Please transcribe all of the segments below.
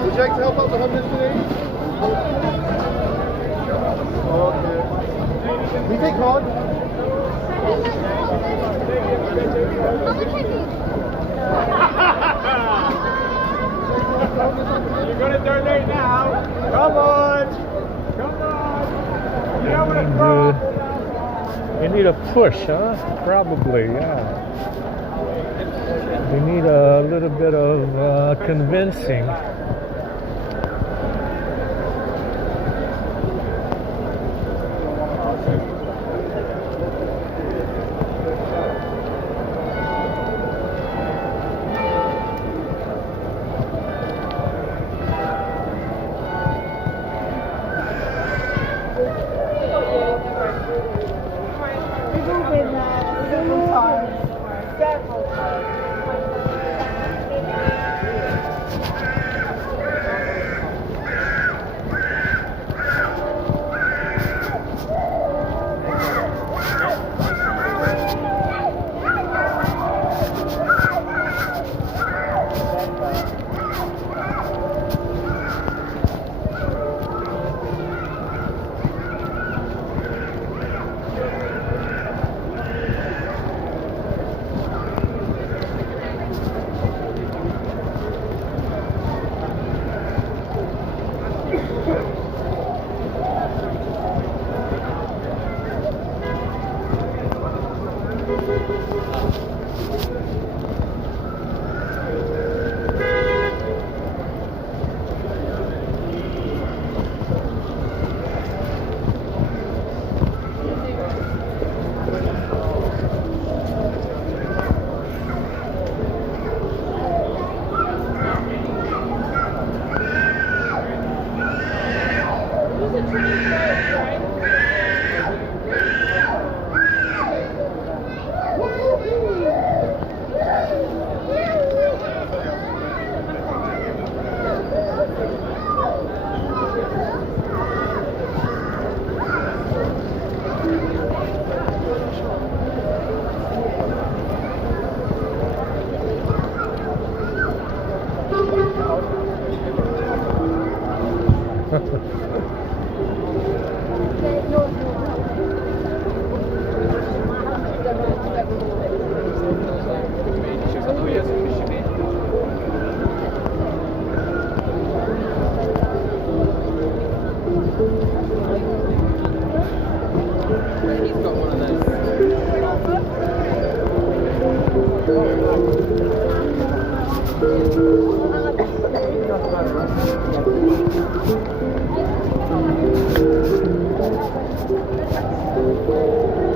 Would you like to help out the homeless today? Okay. We take card? You're gonna donate now. Come on. Come on. You know what it's from. You need a push, huh? Probably, yeah. You need a little bit of convincing.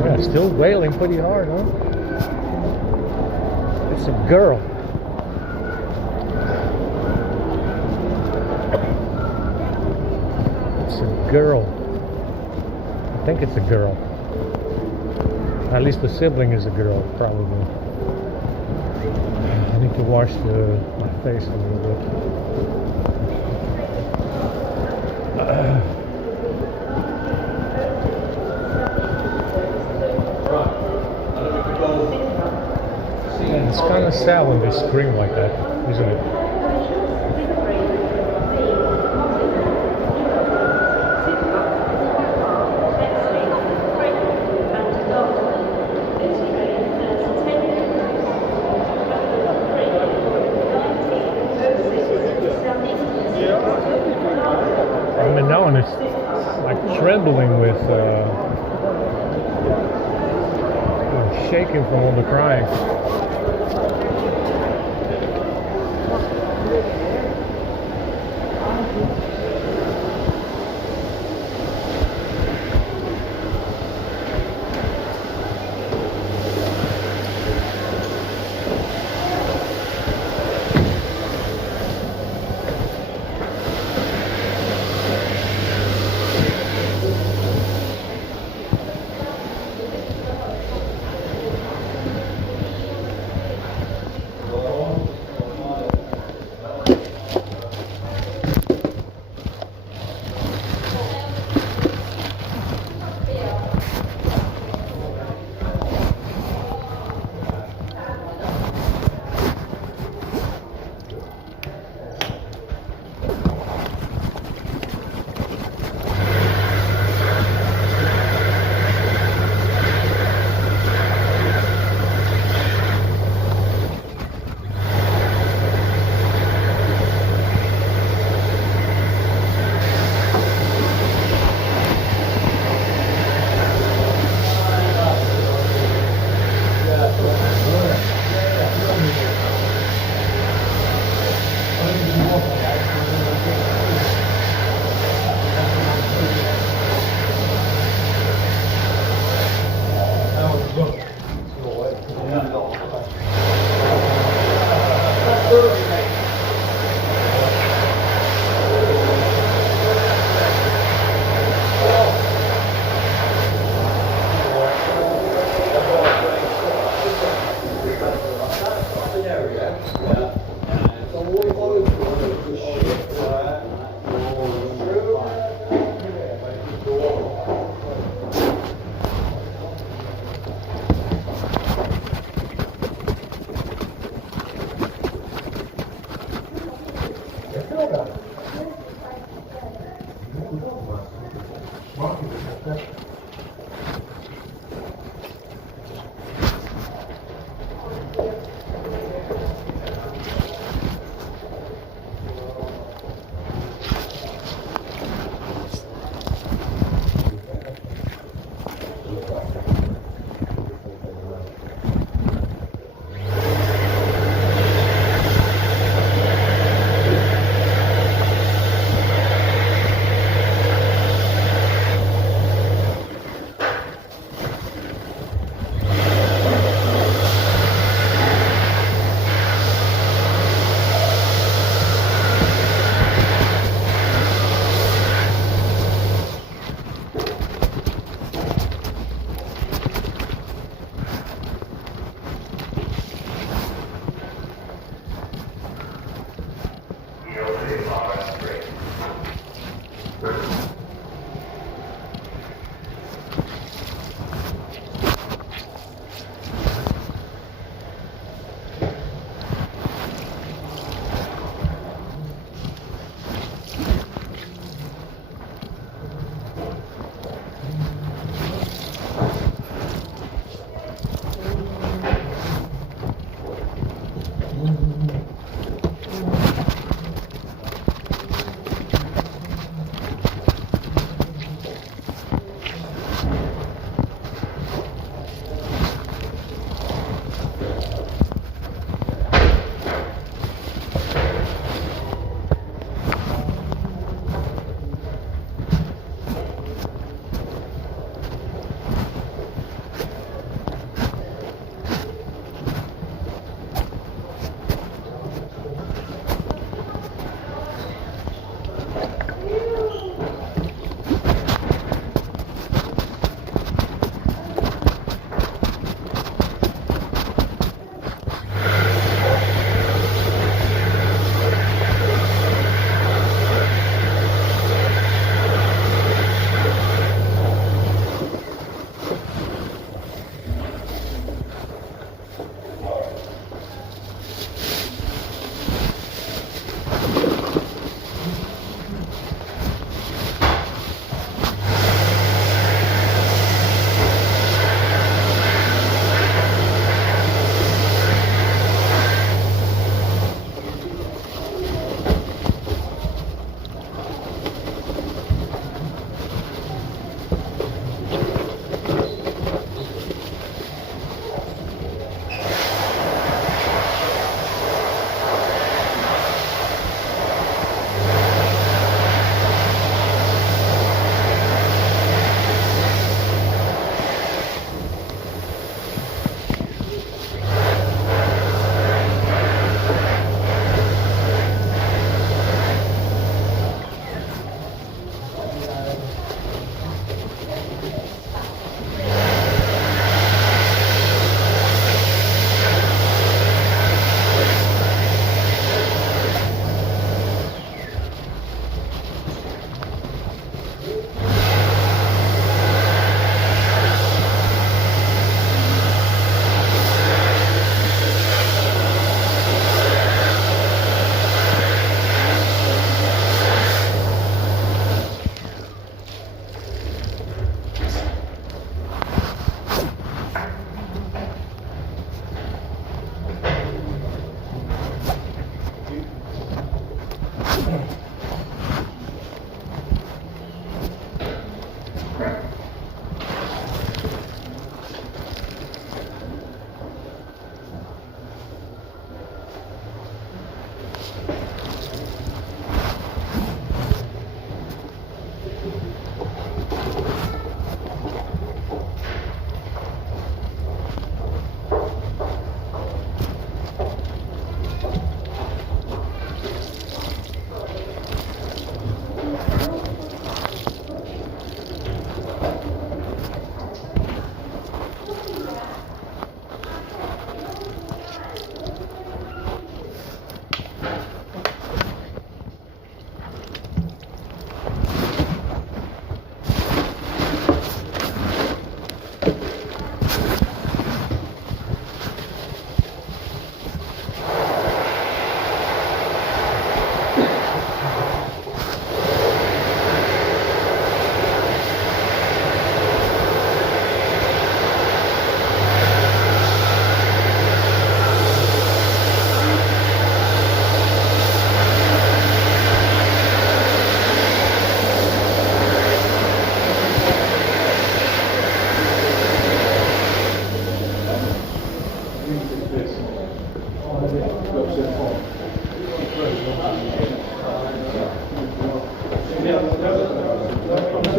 Yeah, still wailing pretty hard, huh? It's a girl. It's a girl. I think it's a girl. At least the sibling is a girl, probably. I need to wash my face a little bit. Yeah, it's kind of sad when they scream like that, isn't it? I mean, that one is like trembling with shaking from all the crying.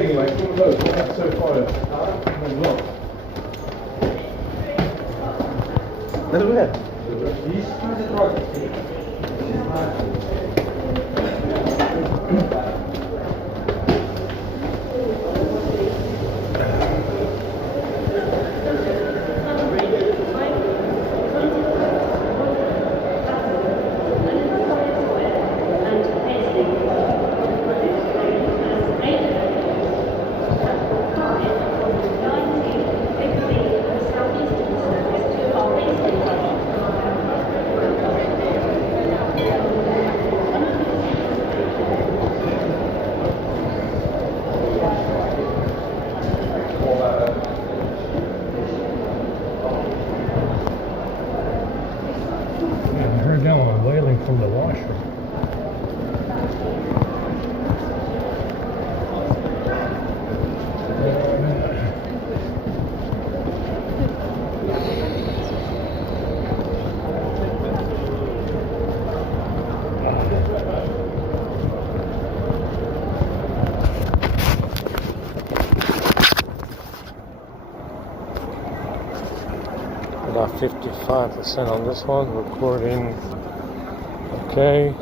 anyway. Come on, look. That's so far. Look. I heard that one wailing from the washroom. About 55% on this one, recording okay.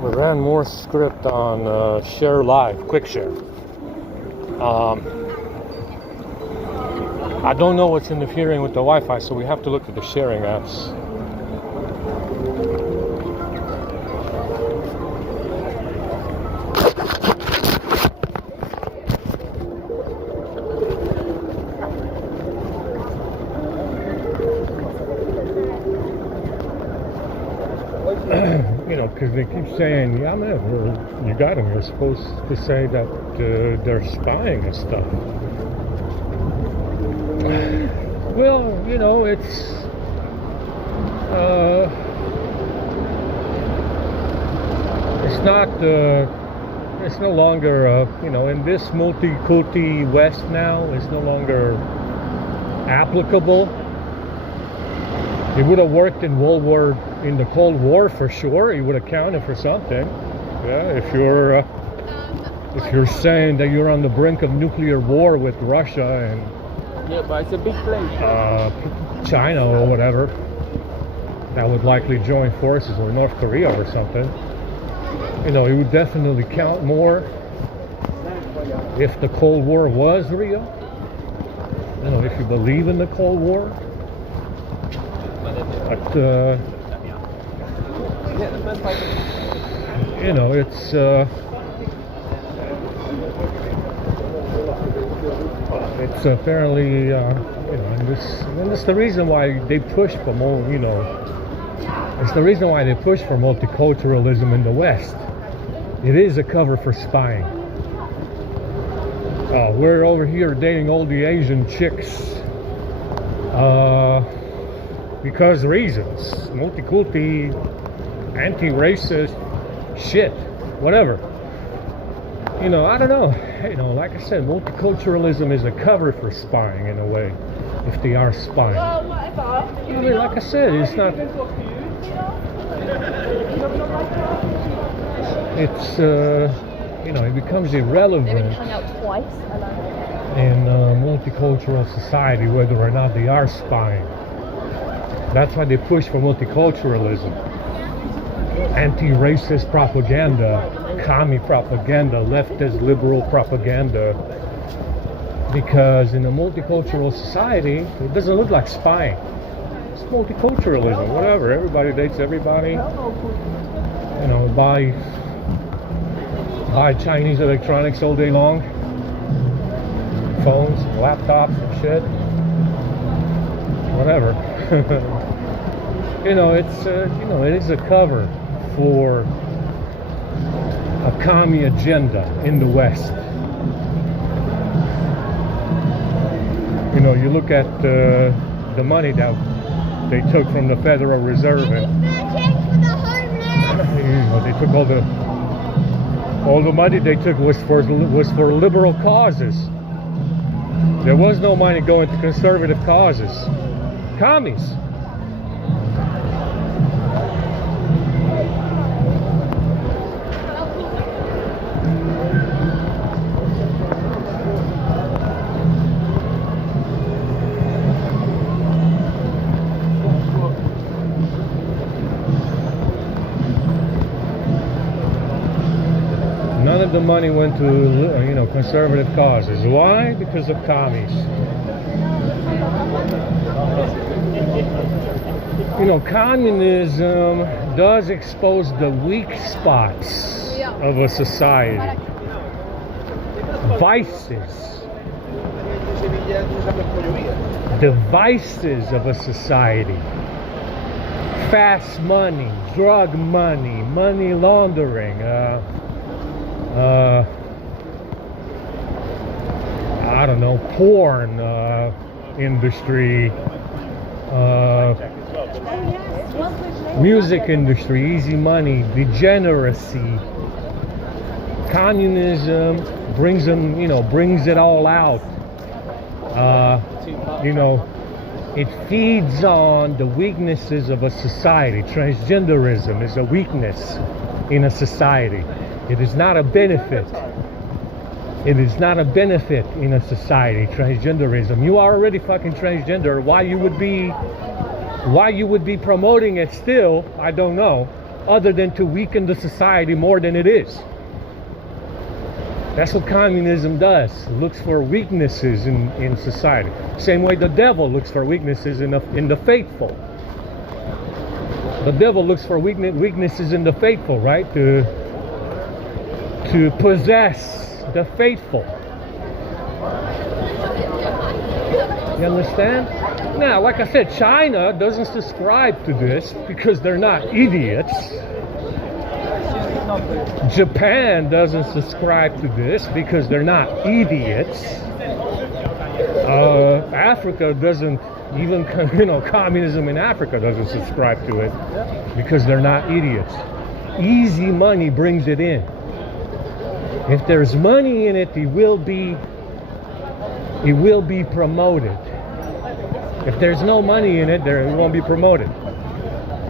We ran more script on share live, quick share. I don't know what's interfering with the Wi-Fi, so we have to look at the sharing apps. You know, because they keep saying, yeah, man, you got them. You're supposed to say that they're spying and stuff. Well, you know, it's not, it's no longer, you know, in this multi-culti West now, it's no longer applicable. It would have worked in the Cold War for sure. It would have counted for something. Yeah, if you're saying that you're on the brink of nuclear war with Russia and yeah, but it's a big place. China or whatever, that would likely join forces, or North Korea or something. You know, it would definitely count more if the Cold War was real. You know, if you believe in the Cold War. But you know, it's apparently you know, and this the reason why they push for more. You know, it's the reason why they push for multiculturalism in the West. It is a cover for spying. We're over here dating all the Asian chicks. Because reasons, multiculti, anti-racist, shit, whatever. You know, I don't know. You know, like I said, multiculturalism is a cover for spying in a way, if they are spying. I mean, like I said, it's not. It's you know, it becomes irrelevant in a multicultural society whether or not they are spying. That's why they push for multiculturalism, anti-racist propaganda, commie propaganda, leftist liberal propaganda. Because in a multicultural society, it doesn't look like spying. It's multiculturalism, whatever. Everybody dates everybody. You know, buy Chinese electronics all day long, phones, laptops, and shit. Whatever. You know, it's you know, it is a cover for a commie agenda in the West. You know, you look at the money that they took from the Federal Reserve, and you know, they took all the money they took was for liberal causes. There was no money going to conservative causes. Commies. of the money went to, conservative causes. Why? Because of commies. Communism does expose the weak spots of a society. Vices. The vices of a society. Fast money, drug money, money laundering, I don't know, porn industry, music industry, easy money, degeneracy. Communism brings it all out. It feeds on the weaknesses of a society. Transgenderism is a weakness in a society. It is not a benefit. It is not a benefit in a society, transgenderism. You are already fucking transgender. Why you would be promoting it still, I don't know, other than to weaken the society more than it is. That's what communism does. It looks for weaknesses in society. Same way the devil looks for weaknesses in the faithful. The devil looks for weaknesses in the faithful, right? To possess the faithful. You understand? Now, like I said, China doesn't subscribe to this because they're not idiots. Japan doesn't subscribe to this because they're not idiots. Africa doesn't, even communism in Africa doesn't subscribe to it because they're not idiots. Easy money brings it in. If there's money in it, it will be promoted. If there's no money in it, it won't be promoted.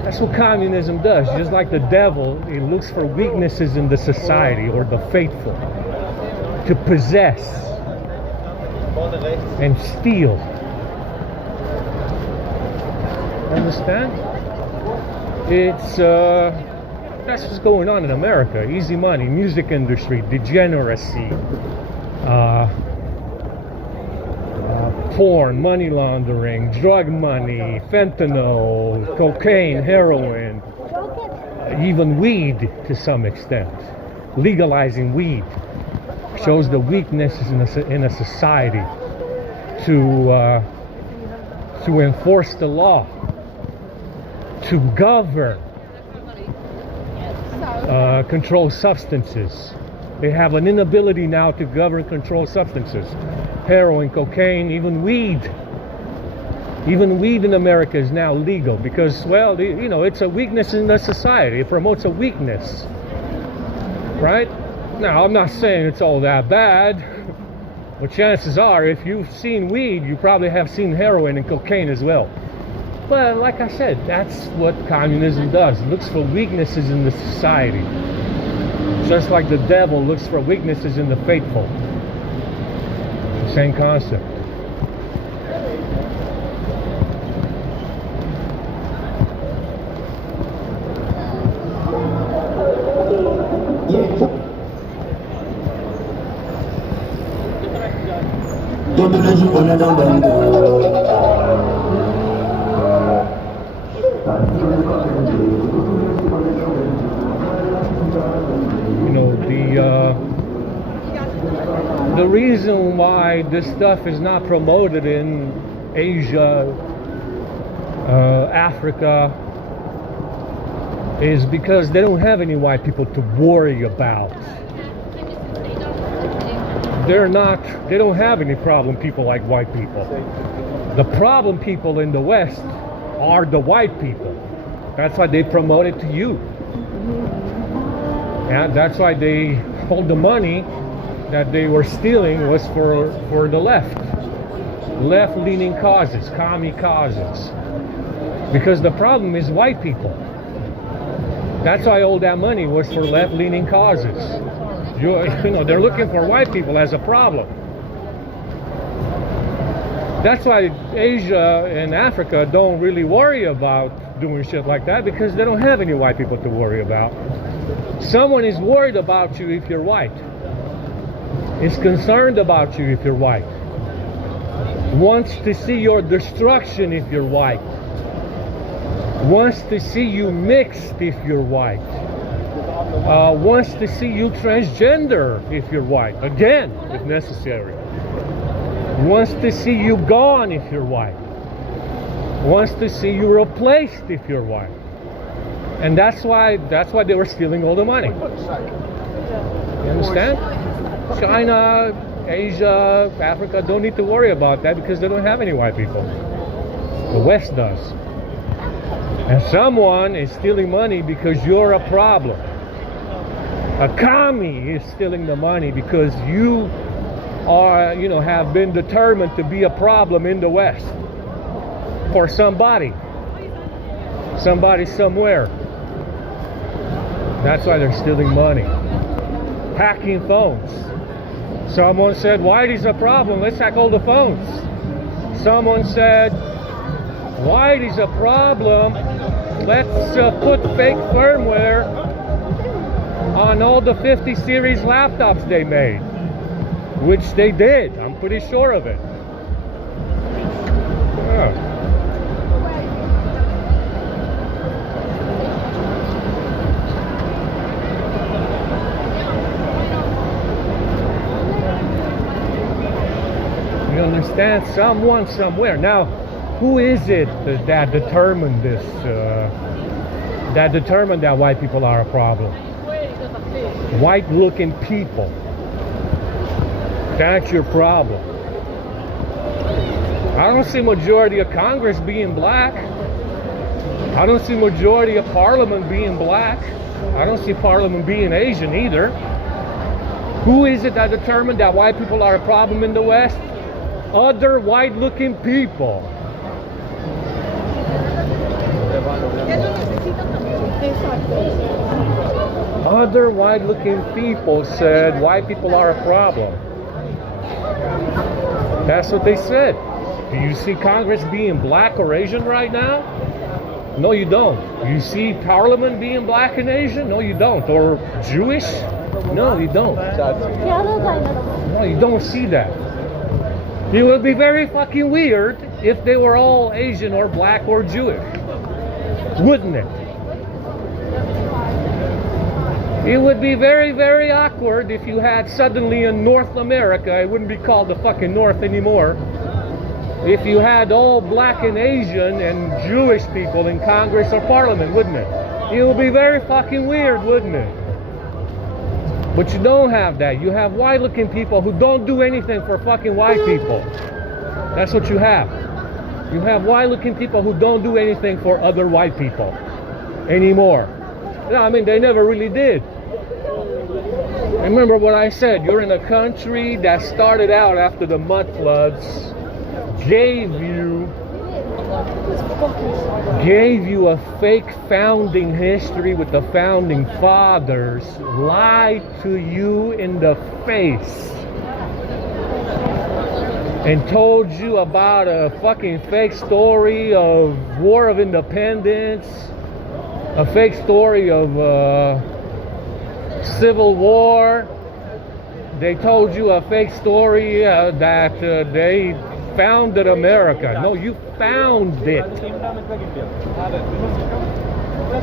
That's what communism does. Just like the devil, it looks for weaknesses in the society or the faithful to possess and steal. Understand? It's that's what's going on in America. Easy money, music industry, degeneracy, porn, money laundering, drug money, fentanyl, cocaine, heroin, even weed to some extent. Legalizing weed shows the weaknesses in a society to enforce the law, to govern, control substances. They have an inability now to govern, control substances. Heroin, cocaine, even weed. Even weed in America is now legal because, well, it's a weakness in the society. It promotes a weakness, right? Now, I'm not saying it's all that bad, but chances are, if you've seen weed, you probably have seen heroin and cocaine as well. But like I said, that's what communism does. It looks for weaknesses in the society. Just like the devil looks for weaknesses in the faithful. Same concept. The reason why this stuff is not promoted in Asia, Africa, is because they don't have any white people to worry about. They don't have any problem people like white people. The problem people in the West are the white people. That's why they promote it to you. And that's why they hold the money that they were stealing was for the left-leaning causes, commie causes. Because the problem is white people. That's why all that money was for left-leaning causes. They're looking for white people as a problem. That's why Asia and Africa don't really worry about doing shit like that, because they don't have any white people to worry about. Someone is worried about you if you're white. is concerned about you if you're white, wants to see your destruction if you're white, wants to see you mixed if you're white, wants to see you transgender if you're white, again, if necessary, wants to see you gone if you're white, wants to see you replaced if you're white. And that's why they were stealing all the money. You understand? China, Asia, Africa don't need to worry about that because they don't have any white people. The West does. And someone is stealing money because you're a problem. A commie is stealing the money because you are, have been determined to be a problem in the West for somebody somewhere. That's why they're stealing money. Hacking phones. Someone said, Whitey's a problem, let's hack all the phones. Someone said, Whitey's a problem, let's put fake firmware on all the 50 series laptops they made. Which they did, I'm pretty sure of it. Yeah. You understand? Someone somewhere. Now, who is it that determined this? That determined that white people are a problem? White-looking people. That's your problem. I don't see majority of Congress being black. I don't see majority of Parliament being black. I don't see Parliament being Asian either. Who is it that determined that white people are a problem in the West? Other white-looking people. Other white-looking people said white people are a problem. That's what they said. Do you see Congress being black or Asian right now? No, you don't. You see Parliament being black and Asian? No, you don't. Or Jewish? No, you don't. No, you don't see that. It would be very fucking weird if they were all Asian or black or Jewish. Wouldn't it? It would be very, very awkward if you had suddenly in North America, it wouldn't be called the fucking North anymore, if you had all black and Asian and Jewish people in Congress or Parliament, wouldn't it? It would be very fucking weird, wouldn't it? But you don't have that. You have white-looking people who don't do anything for fucking white people. That's what you have. You have white-looking people who don't do anything for other white people anymore. No, I mean, they never really did. Remember what I said. You're in a country that started out after the mud floods, gave you a fake founding history with the founding fathers, lied to you in the face, and told you about a fucking fake story of War of Independence, a fake story of Civil War. They told you a fake story that they founded America. No, you found it.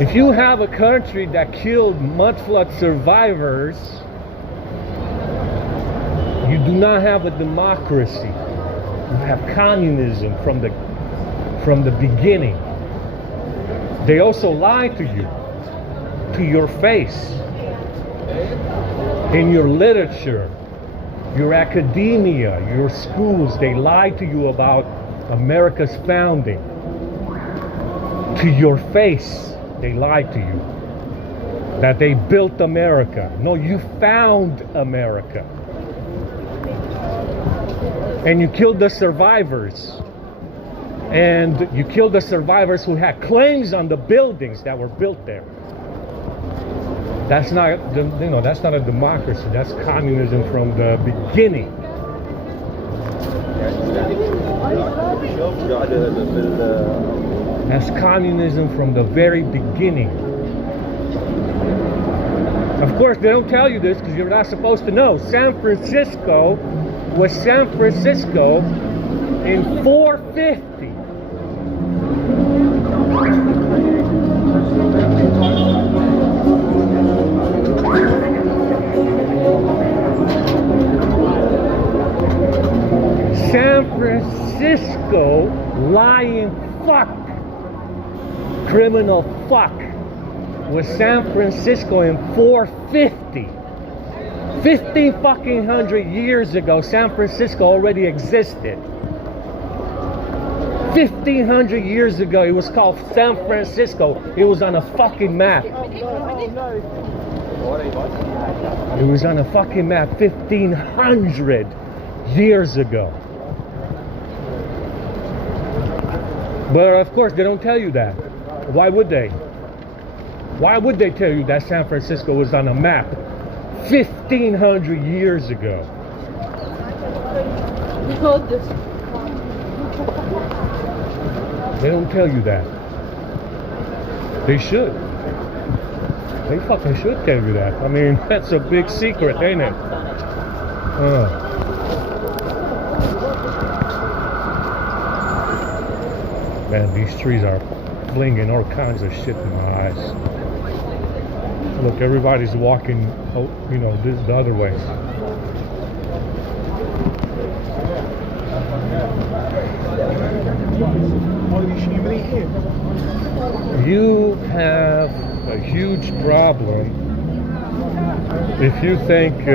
If you have a country that killed mudflood survivors, you do not have a democracy. You have communism from the beginning. They also lied to you, to your face, in your literature, your academia, your schools. They lied to you about America's founding. To your face, they lied to you that they built America. No, you found America. And you killed the survivors. And you killed the survivors who had claims on the buildings that were built there. That's not, that's not a democracy. That's communism from the beginning. That's communism from the very beginning. Of course, they don't tell you this because you're not supposed to know. San Francisco was San Francisco in 450. San Francisco, lying fuck, criminal fuck, was San Francisco in 450. 1,500 years ago, San Francisco already existed. 1,500 years ago, it was called San Francisco. It was on a fucking map. It was on a fucking map 1,500 years ago. But of course, they don't tell you that. Why would they? Why would they tell you that San Francisco was on a map 1,500 years ago? They don't tell you that. They should. They fucking should tell you that. I mean, that's a big secret, ain't it? Man, these trees are flinging all kinds of shit in my eyes. Look, everybody's walking, you know, this the other way. You have a huge problem if you think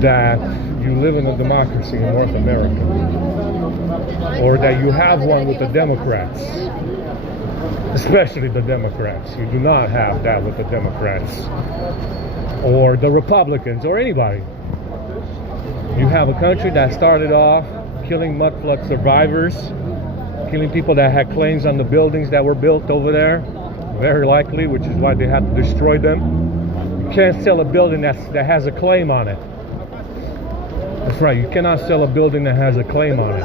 that you live in a democracy in North America, or that you have one with the Democrats, especially the Democrats. You do not have that with the Democrats or the Republicans or anybody. You have a country that started off killing mudflood survivors, killing people that had claims on the buildings that were built over there, very likely, which is why they had to destroy them. You can't sell a building that has a claim on it. That's right, you cannot sell a building that has a claim on it.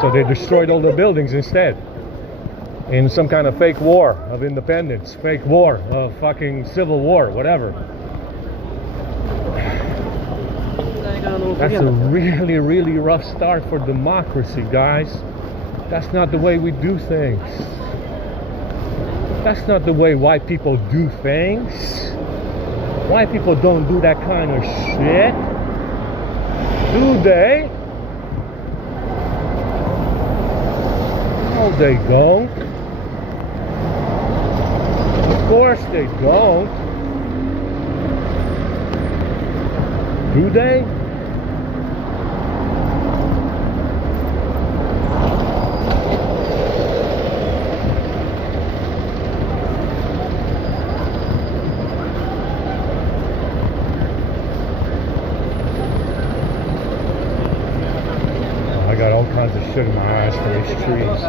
So they destroyed all the buildings instead, in some kind of fake war of independence, fake war of fucking civil war, whatever. That's a really, really rough start for democracy, guys. That's not the way we do things. That's not the way white people do things. White people don't do that kind of shit. Do they? No, they don't. Of course they don't. Do they? I got all kinds of shit in my eyes from these trees.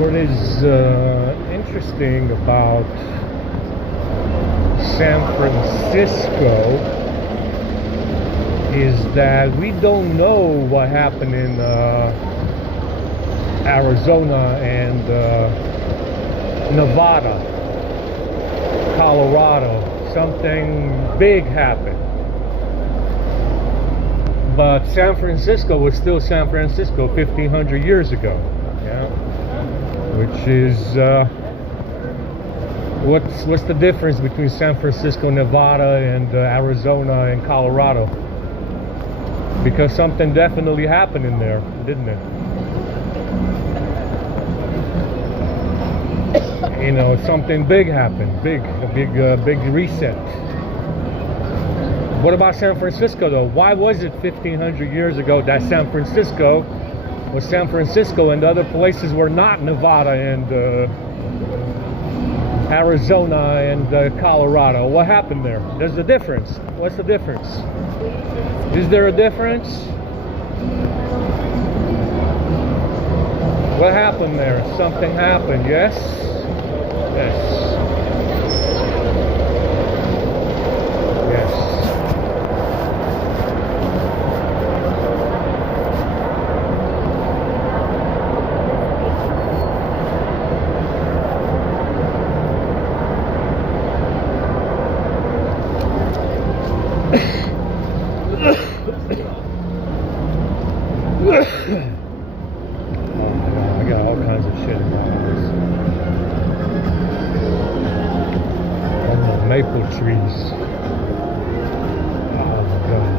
What is interesting about San Francisco is that we don't know what happened in Arizona and Nevada, Colorado. Something big happened. But San Francisco was still San Francisco 1,500 years ago. Yeah? Which is what's the difference between San Francisco, Nevada, and Arizona and Colorado? Because something definitely happened in there, didn't it? You know, something big happened, a big reset. What about San Francisco, though? Why was it 1,500 years ago that San Francisco was San Francisco and the other places were not Nevada and Arizona and Colorado? What happened there? There's a difference. What's the difference? Is there a difference? What happened there? Something happened, yes? Yes. Yes. Oh my god, I got all kinds of shit in my eyes. On the maple trees. Oh my god.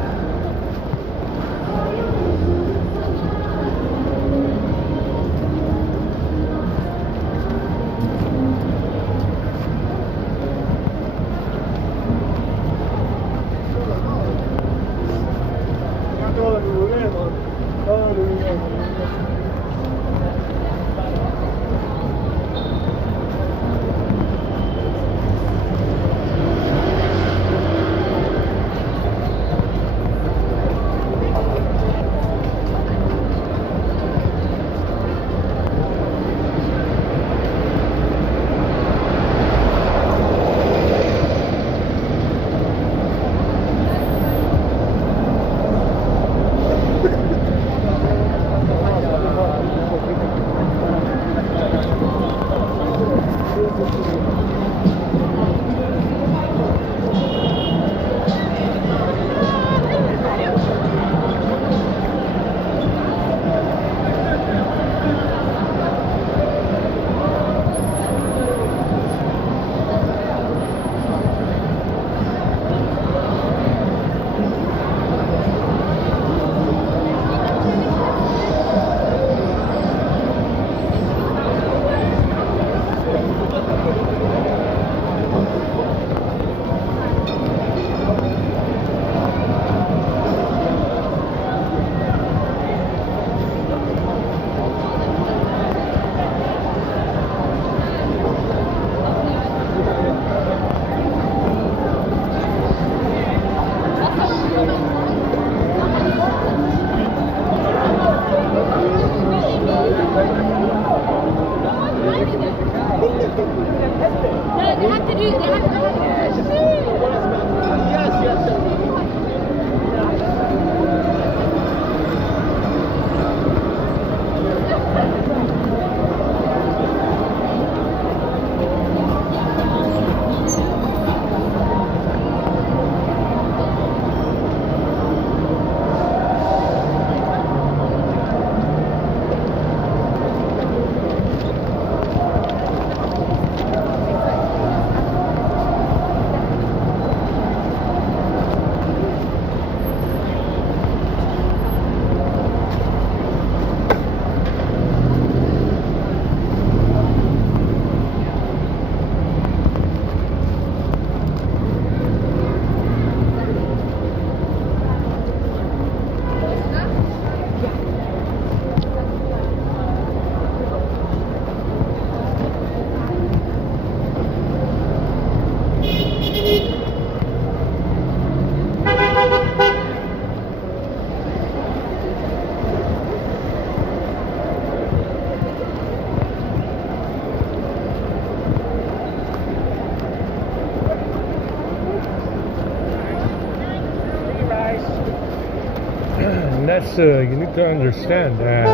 And that's, you need to understand that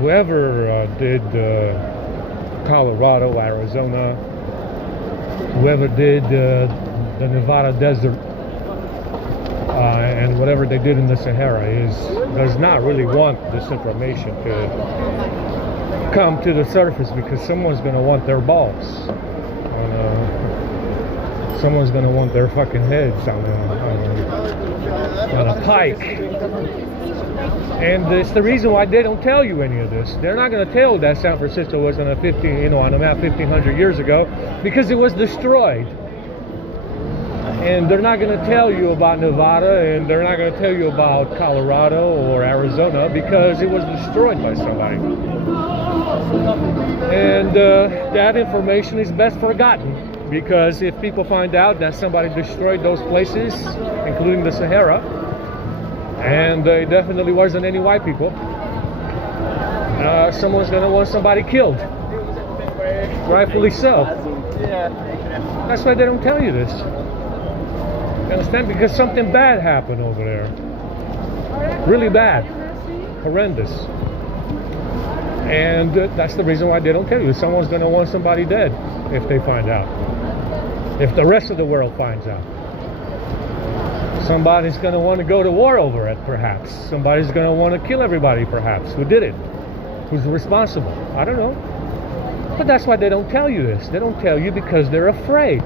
whoever did Colorado, Arizona, whoever did the Nevada desert, and whatever they did in the Sahara does not really want this information to come to the surface, because someone's going to want their balls. Someone's going to want their fucking heads on a pike. And it's the reason why they don't tell you any of this. They're not going to tell you that San Francisco was on a map 1,500 years ago, because it was destroyed. And they're not going to tell you about Nevada, and they're not going to tell you about Colorado or Arizona, because it was destroyed by somebody. And that information is best forgotten, because if people find out that somebody destroyed those places, including the Sahara, and it definitely wasn't any white people, someone's going to want somebody killed. Rightfully so. Yeah. That's why they don't tell you this. You understand? Because something bad happened over there. Really bad. Horrendous. And that's the reason why they don't tell you. Someone's going to want somebody dead if they find out. If the rest of the world finds out. Somebody's going to want to go to war over it, perhaps. Somebody's going to want to kill everybody, perhaps. Who did it? Who's responsible? I don't know. But that's why they don't tell you this. They don't tell you because they're afraid.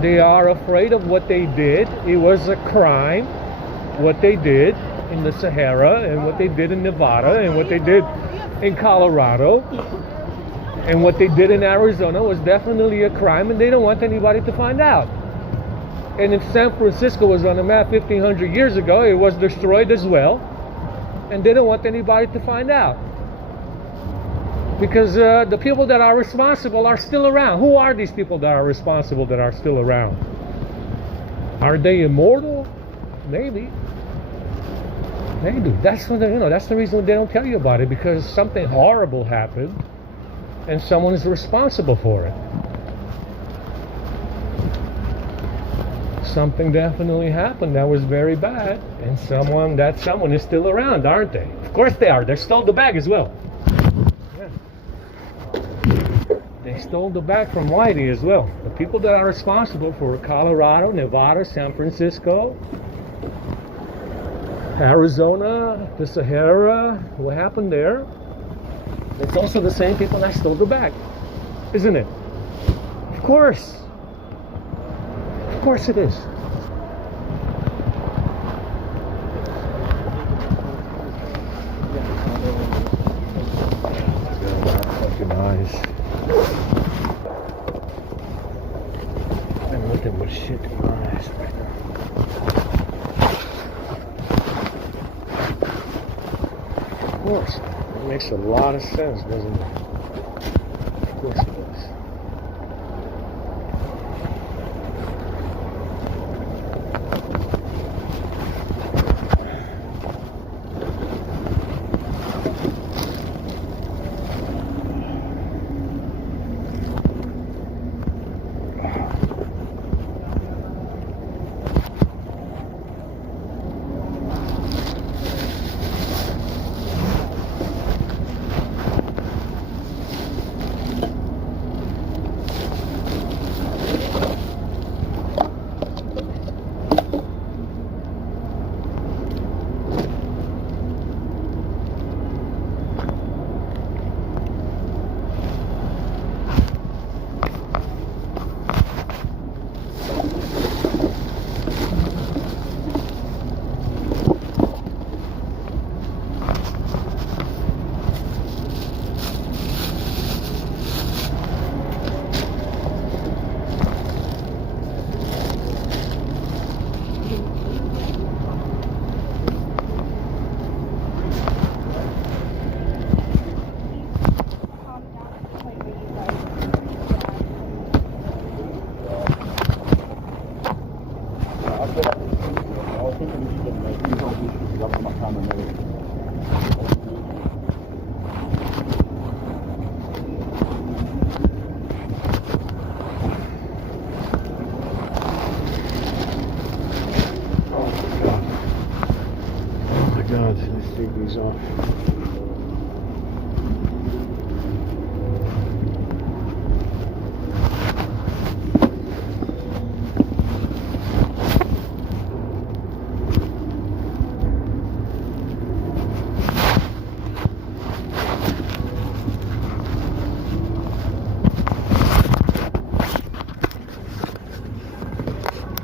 They are afraid of what they did. It was a crime, what they did in the Sahara, and what they did in Nevada, and what they did in Colorado, and what they did in Arizona was definitely a crime, and they don't want anybody to find out. And if San Francisco was on the map 1,500 years ago, it was destroyed as well, and they don't want anybody to find out. Because the people that are responsible are still around. Who are these people that are responsible that are still around? Are they immortal? Maybe. Maybe. That's what that's the reason they don't tell you about it, because something horrible happened and someone is responsible for it. Something definitely happened that was very bad, and that someone is still around, aren't they? Of course they are. They stole the bag as well. Yeah. They stole the bag from Whitey as well. The people that are responsible for Colorado, Nevada, San Francisco, Arizona, the Sahara, what happened there, it's also the same people that stole the bag, isn't it? Of course. Of course it is. Fucking eyes. I'm looking with shit in my eyes right now. Of course. It makes a lot of sense, doesn't it? Of course it does. I was thinking we should get like 2 issues up on my camera.